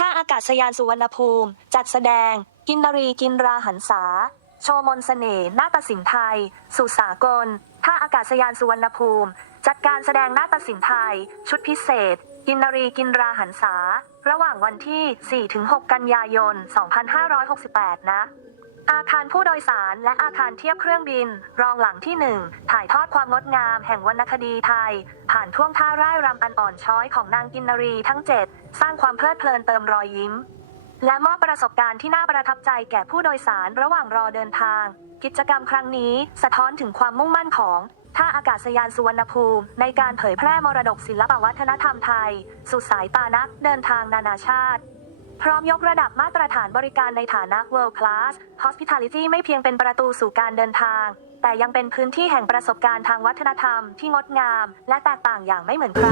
ท่าอากาศยานสุวรรณภูมิ จัดแสดง กินนรีกินราหันษา โชว์มนสเสน่ห์นาฏศิลป์ไทย สู่สากล ท่าอากาศยานสุวรรณภูมิ จัดการแสดงนาฏศิลป์ไทย ชุดพิเศษ กินนรีกินราหันษา ระหว่างวันที่ 4-6 กันยายน 2568 นะ อาคารผู้โดยสารและอาคารเทียบเครื่องบิน รองหลังที่หนึ่งถ่ายทอดความงดงามแห่งวรรณคดีไทย ผ่านท่วงท่าร่ายรำอันอ่อนช้อยของนางกินนรีทั้งเจ็ดสร้างความเพลิดเพลินเติมรอยยิ้ม และมอบประสบการณ์ที่น่าประทับใจแก่ผู้โดยสารระหว่างรอเดินทาง กิจกรรมครั้งนี้สะท้อนถึงความมุ่งมั่นของท่าอากาศยานสุวรรณภูมิ ในการเผยแพร่มรดกศิลปวัฒนธรรมไทย สู่สายตานักเดินทางนานาชาติ พร้อมยกระดับมาตรฐานบริการในฐานะ World Class Hospitality ไม่เพียงเป็นประตูสู่การเดินทาง แต่ยังเป็นพื้นที่แห่งประสบการณ์ทางวัฒนธรรมที่งดงาม และแตกต่างอย่างไม่เหมือนใคร